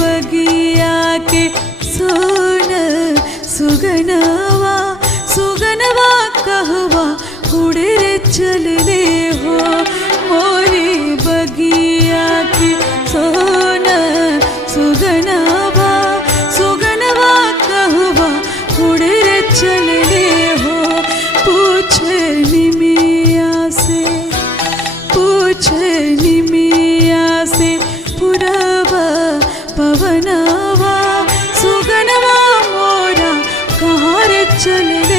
बगिया के सोन सुगनवा सुगनवा कहवा उड़े रे चलले हो। मोरी बगिया के सोन सुगनवा सुगनवा कहवा उड़े रे चलले हो। पूछे निमिया से पुरवा पवनवा सुगनवा मोरा कहाँ रे चले